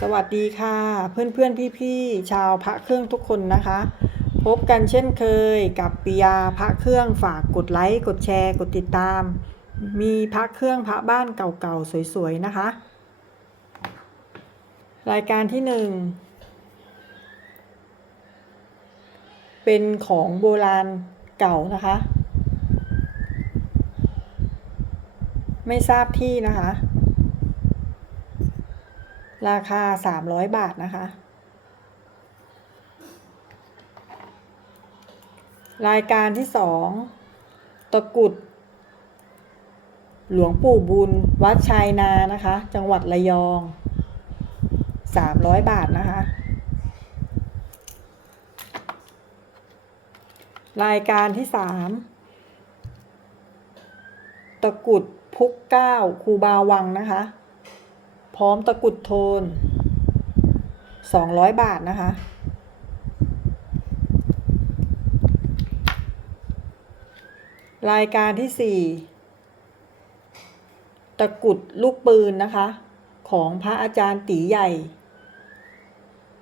สวัสดีค่ะเพื่อนเพื่อนพี่พี่ชาวพระเครื่องทุกคนนะคะ พบกันเช่นเคยกับปิยาพระเครื่องฝากกดไลค์กดแชร์กดติดตาม มีพระเครื่องพระบ้านเก่าๆสวยๆนะคะ รายการที่หนึ่งเป็นของโบราณเก่านะคะ ไม่ทราบที่นะคะ ราคา 300 บาทนะคะ รายการที่ 2 ตะกุด หลวงปู่บุญ วัดชัยนานะคะ จังหวัดระยอง 300 บาทนะคะ รายการที่ 3 ตะกุดพุกเก้าครูบาวังนะคะ ร้อมตะกุดโทน 200 บาทนะคะ รายการที่ 4 ตะกุดลูกปืนนะคะ ของพระอาจารย์ตีใหญ่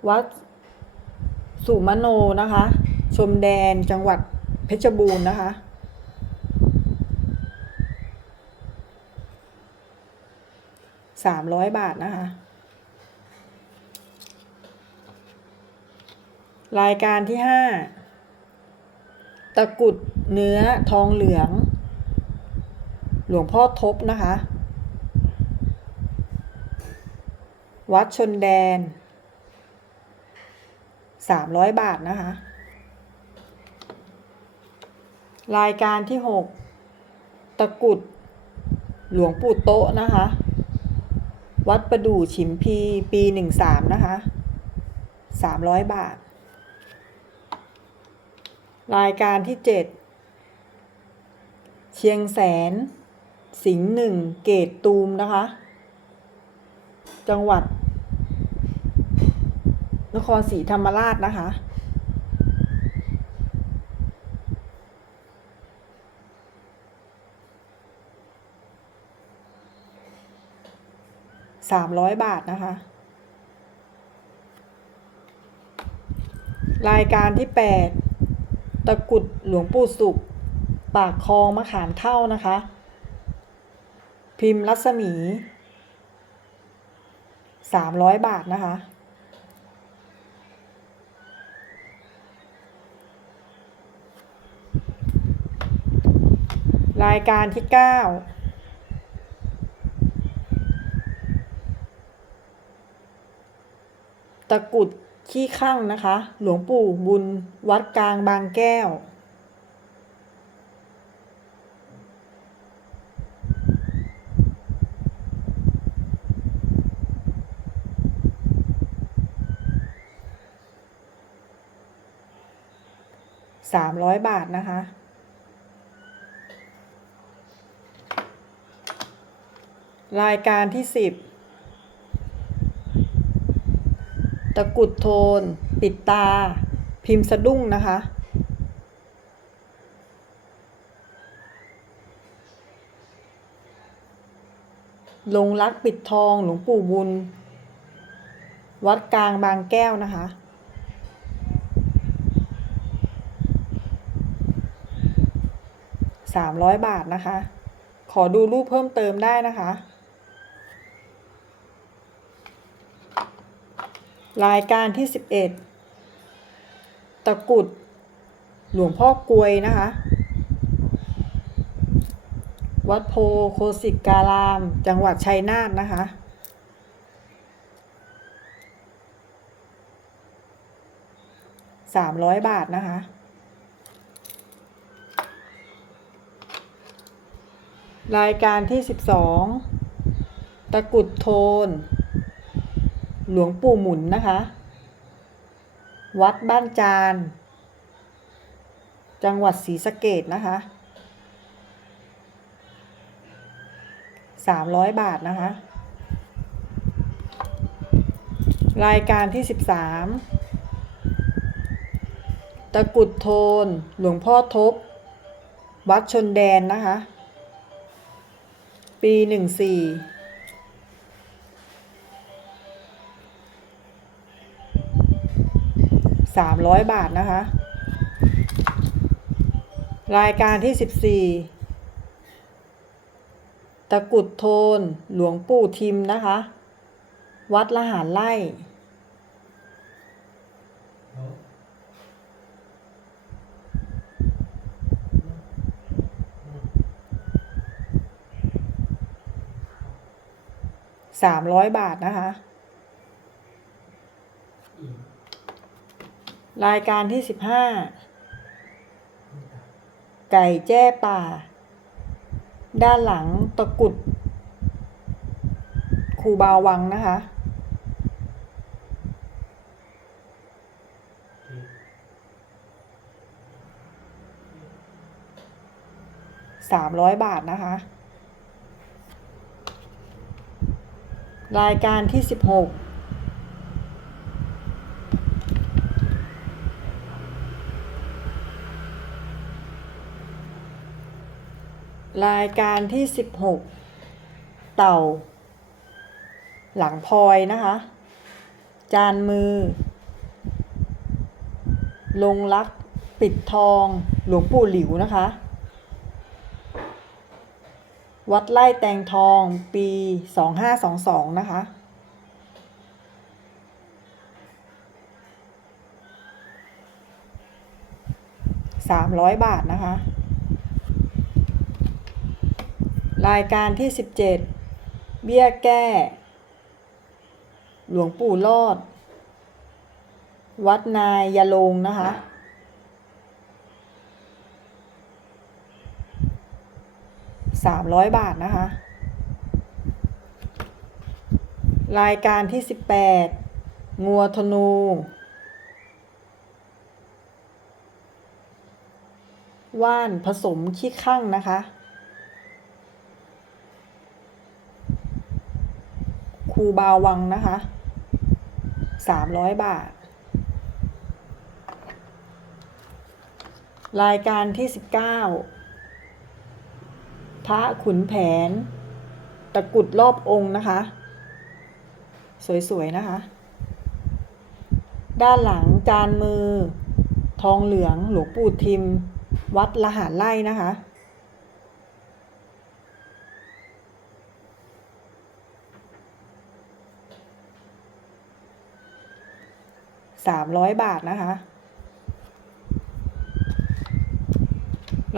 วัดสุมโนนะคะ ชมแดนจังหวัดเพชรบูรณ์นะคะ สามร้อยบาทนะคะ รายการที่ห้าตะกุดเนื้อทองเหลือง หลวงพ่อทบนะคะ วัดชนแดนสามร้อยบาทนะคะ รายการที่หกตะกุดหลวงปู่โตะนะคะ วัดประดู่ฉิมพีปีหนึ่งสามนะคะสามร้อยบาท รายการที่เจ็ดเชียงแสน สิงห์หนึ่งเกตตูมนะคะ จังหวัด นครศรีธรรมราชนะคะ สามร้อยบาทนะคะ รายการที่แปดตะกุดหลวงปู่สุข ปากคลองมะขามเท่านะคะ พิมพ์รัศมีสามร้อยบาทนะคะรายการที่ 9 ตะกุดขี้ข้างนะคะ หลวงปู่บุญวัดกลางบางแก้ว สามร้อยบาทนะคะ รายการที่สิบ ตะกุดโทน ปิดตา พิมพ์สะดุ้งนะคะ ลงรักปิดทองหลวงปู่บุญ วัดกลางบางแก้วนะคะสามร้อยบาทนะคะ ขอดูรูปเพิ่มเติมได้นะคะ รายการที่ 11 ตะกุด หลวงพ่อกลวยนะคะ วัดโพโคสิกการาม จังหวัดชัยนาทนะคะ สามร้อยบาทนะคะ รายการที่12ตะกุดโทน หลวงปู่หมุนนะคะ วัดบ้านจาน จังหวัดศรีสะเกดนะคะสามร้อยบาทนะคะ รายการที่สิบสามตะกุดโทน หลวงพ่อทบ วัดชนแดนนะคะ ปีหนึ่งสี่ สามร้อยบาทนะคะ รายการที่สิบสี่ตะกุดโทนหลวงปู่ทิมนะคะ วัดละหารไล่สามร้อยบาทนะคะ รายการที่สิบห้าไก่แจ้ป่า ด้านหลังตะกุดครูบาวังนะคะ สามร้อยบาทนะคะ รายการที่สิบหก รายการที่สิบหกเต่า หลังพลอยนะคะ จานมือ ลงรัก ปิดทอง หลวงปู่หลิวนะคะ วัดไร่แตงทองปีสองห้าสองสองนะคะสามร้อยบาทนะคะ รายการที่สิบเจ็ดเบี้ยแก้ หลวงปู่รอด วัดนายยาลงนะคะ สามร้อยบาทนะคะ รายการที่สิบแปดงัวธนูว่านผสมขี้ข้างนะคะ ครูบาวังนะคะสามร้อยบาท รายการที่สิบเก้าพระขุนแผน ตะกุดรอบองค์นะคะ สวย ๆ นะคะ ด้านหลังจานมือ ทองเหลืองหลวงปู่ทิม วัดละหารไล่นะคะ สามร้อยบาทนะคะ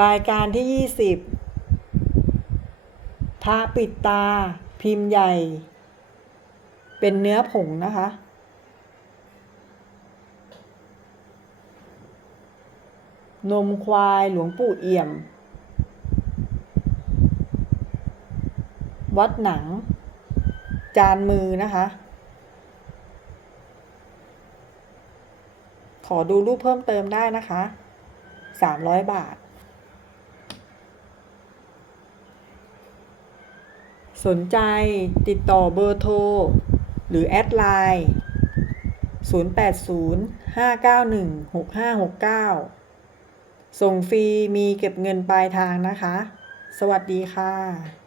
รายการที่ยี่สิบพระปิดตา พิมพ์ใหญ่ เป็นเนื้อผงนะคะ นมควายหลวงปู่เอี่ยม วัดหนัง จานมือนะคะ ข อดูรูปเพิ่มเติมได้นะคะสามร้อยบาท สนใจติดต่อเบอร์โทร หรือแอดไลน์080 591 6569 ส่งฟรีมีเก็บเงินปลายทางนะคะ สวัสดีค่ะ